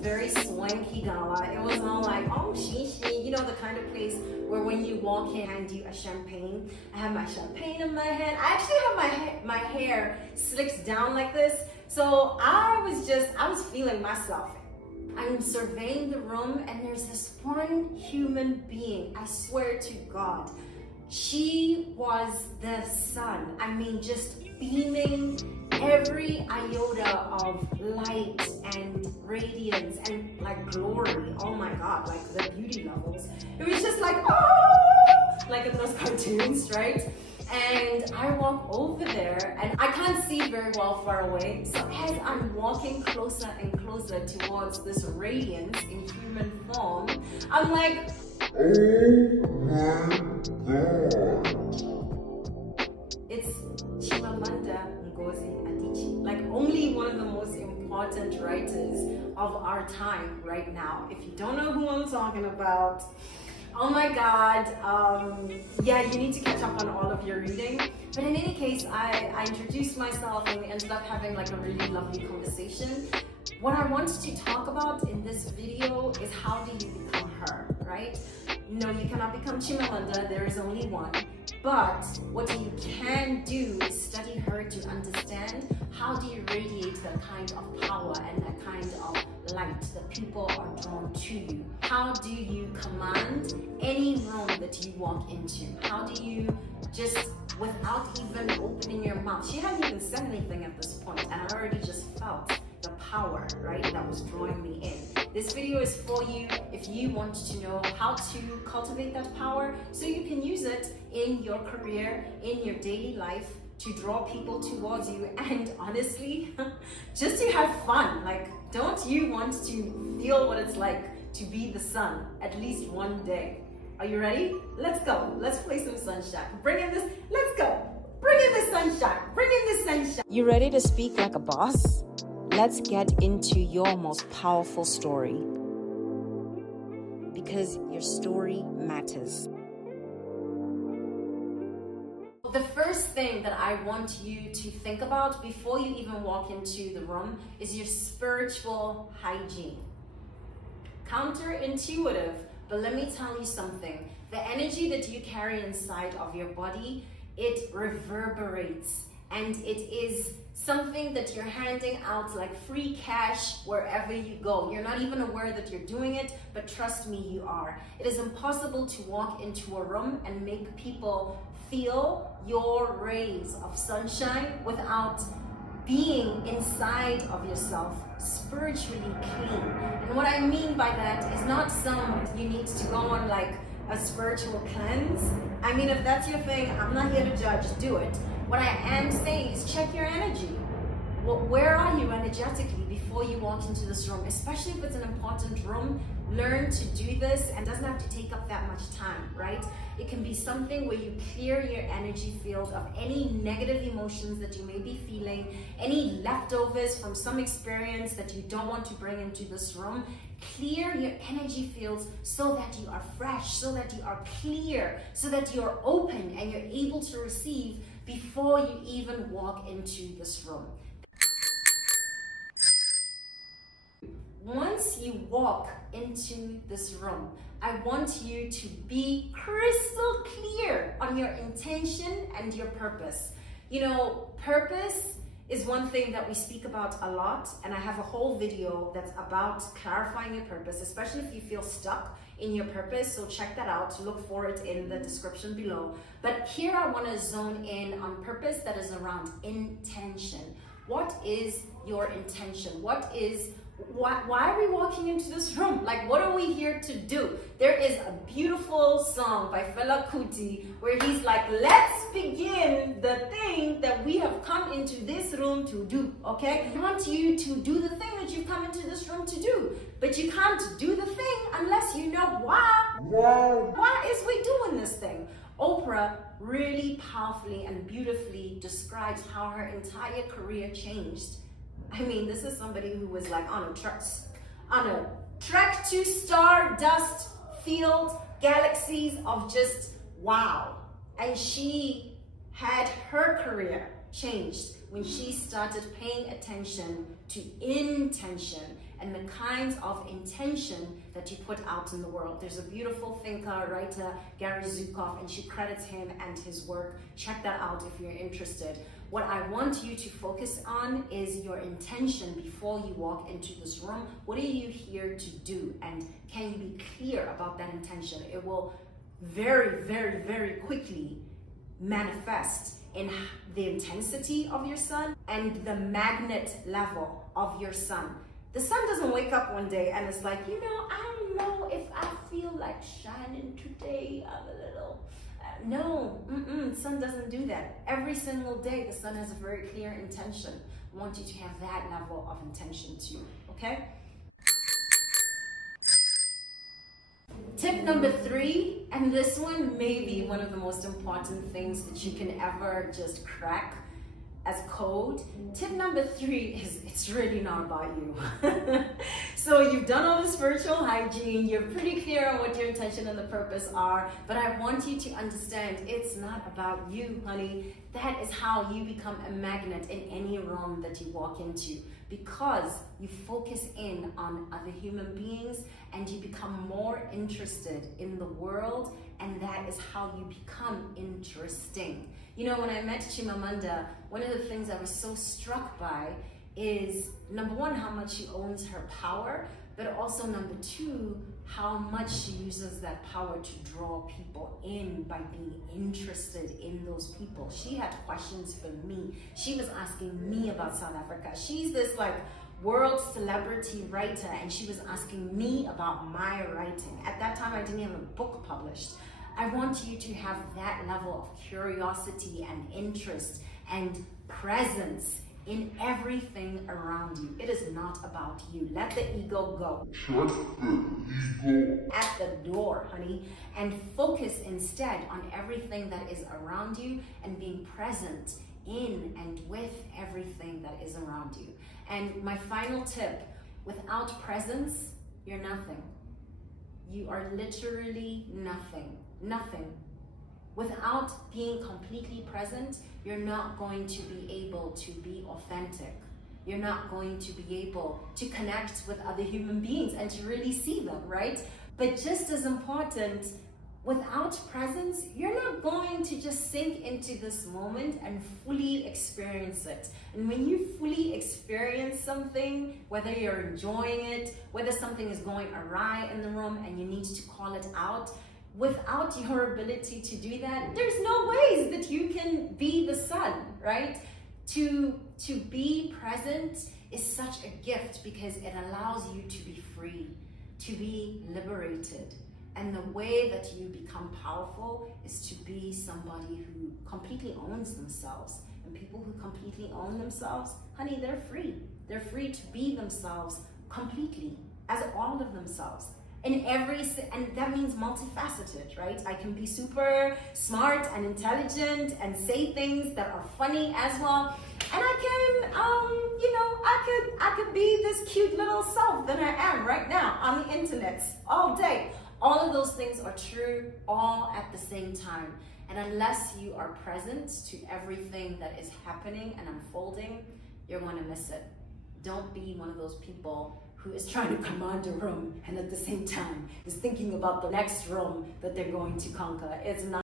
very swanky gala. It was not like, oh, she, you know, the kind of place where when you walk in, hand you a champagne. I have my champagne in my hand. I actually have my hair slicked down like this. So I was feeling myself. I'm surveying the room and there's this one human being, I swear to God. She was the sun. I mean, just beaming every iota of light and radiance and like glory. Oh my God, like the beauty levels. It was just like, oh, like in those cartoons, right? And I walk over there and I can't see very well far away. So as I'm walking closer and closer towards this radiance in human form, I'm like, oh my God. It's Chimamanda Ngozi Adichie, like only one of the most important writers of our time right now. If you don't know who I'm talking about, oh my God, yeah, you need to catch up on all of your reading. But in any case, I introduced myself and we ended up having like a really lovely conversation. What I wanted to talk about in this video is how do you become her, right? No, you cannot become Chimamanda, there is only one. But what you can do is study her to understand how do you radiate that kind of power and that kind of light that people are drawn to you. How do you command any room that you walk into? How do you just, without even opening your mouth, she hadn't even said anything at this point and I already just felt the power, right, that was drawing me in. This video is for you if you want to know how to cultivate that power so you can use it in your career, in your daily life, to draw people towards you, and honestly, just to have fun. Like, don't you want to feel what it's like to be the sun at least one day? Are you ready? Let's go. Let's play some sunshine. Bring in this, let's go. Bring in the sunshine. Bring in the sunshine. You ready to speak like a boss? Let's get into your most powerful story. Because your story matters. The first thing that I want you to think about before you even walk into the room is your spiritual hygiene. Counterintuitive, but let me tell you something. The energy that you carry inside of your body, it reverberates, and it is something that you're handing out like free cash wherever you go. You're not even aware that you're doing it, but trust me, you are. It is impossible to walk into a room and make people feel your rays of sunshine without being inside of yourself spiritually clean. And what I mean by that is not you need to go on like a spiritual cleanse. I mean, if that's your thing, I'm not here to judge, do it. What I am saying is check your energy. Well, where are you energetically before you walk into this room? Especially if it's an important room, learn to do this, and it doesn't have to take up that much time, right? It can be something where you clear your energy field of any negative emotions that you may be feeling, any leftovers from some experience that you don't want to bring into this room. Clear your energy fields so that you are fresh, so that you are clear, so that you're open and you're able to receive before you even walk into this room. Once you walk into this room, I want you to be crystal clear on your intention and your purpose. You know, purpose is one thing that we speak about a lot, and I have a whole video that's about clarifying your purpose, especially if you feel stuck in your purpose. So check that out, look for it in the description below. But here I want to zone in on purpose that is around intention. What is your intention? Why are we walking into this room? Like, what are we here to do? There is a beautiful song by Fela Kuti where he's like, let's begin the thing that we have come into this room to do, okay? I want you to do the thing that you've come into this room to do, but you can't do the thing unless you know why. Why is we doing this thing? Oprah really powerfully and beautifully describes how her entire career changed. I mean, this is somebody who was like on a trek to stardust field, galaxies of just wow. And she had her career changed when she started paying attention to intention and the kinds of intention that you put out in the world. There's a beautiful thinker, writer, Gary Zukav, and she credits him and his work. Check that out if you're interested. What I want you to focus on is your intention before you walk into this room. What are you here to do? And can you be clear about that intention? It will very, very, very quickly manifest in the intensity of your sun and the magnet level of your sun. The sun doesn't wake up one day and it's like, I don't know if I feel like shining today. I'm a little... No, sun doesn't do that. Every single day, the sun has a very clear intention. I want you to have that level of intention too, okay? Tip number 3, and this one may be one of the most important things that you can ever just crack as code. Tip number 3 is it's really not about you. So you've done all the spiritual hygiene, you're pretty clear on what your intention and the purpose are, but I want you to understand it's not about you, honey. That is how you become a magnet in any room that you walk into, because you focus in on other human beings and you become more interested in the world, and that is how you become interesting. When I met Chimamanda, one of the things I was so struck by is, number one, how much she owns her power, but also number 2, how much she uses that power to draw people in by being interested in those people. She had questions for me. She was asking me about South Africa. She's this world celebrity writer, and she was asking me about my writing. At that time, I didn't have a book published. I want you to have that level of curiosity and interest and presence in everything around you. It is not about you. Let the ego go. Shut the ego at the door, honey, and focus instead on everything that is around you and being present in and with everything that is around you. And my final tip, without presence, you're nothing. You are literally nothing. Nothing. Without being completely present, you're not going to be able to be authentic. You're not going to be able to connect with other human beings and to really see them, right? But just as important, without presence, you're not going to just sink into this moment and fully experience it. And when you fully experience something, whether you're enjoying it, whether something is going awry in the room and you need to call it out, without your ability to do that, there's no ways that you can be the sun, right? To be present is such a gift because it allows you to be free, to be liberated. And the way that you become powerful is to be somebody who completely owns themselves. And people who completely own themselves, honey, they're free. They're free to be themselves completely, as all of themselves. And that means multifaceted, right? I can be super smart and intelligent and say things that are funny as well. And I can, I could be this cute little self that I am right now on the internet all day. All of those things are true all at the same time. And unless you are present to everything that is happening and unfolding, you're going to miss it. Don't be one of those people who is trying to command a room and at the same time is thinking about the next room that they're going to conquer. It's not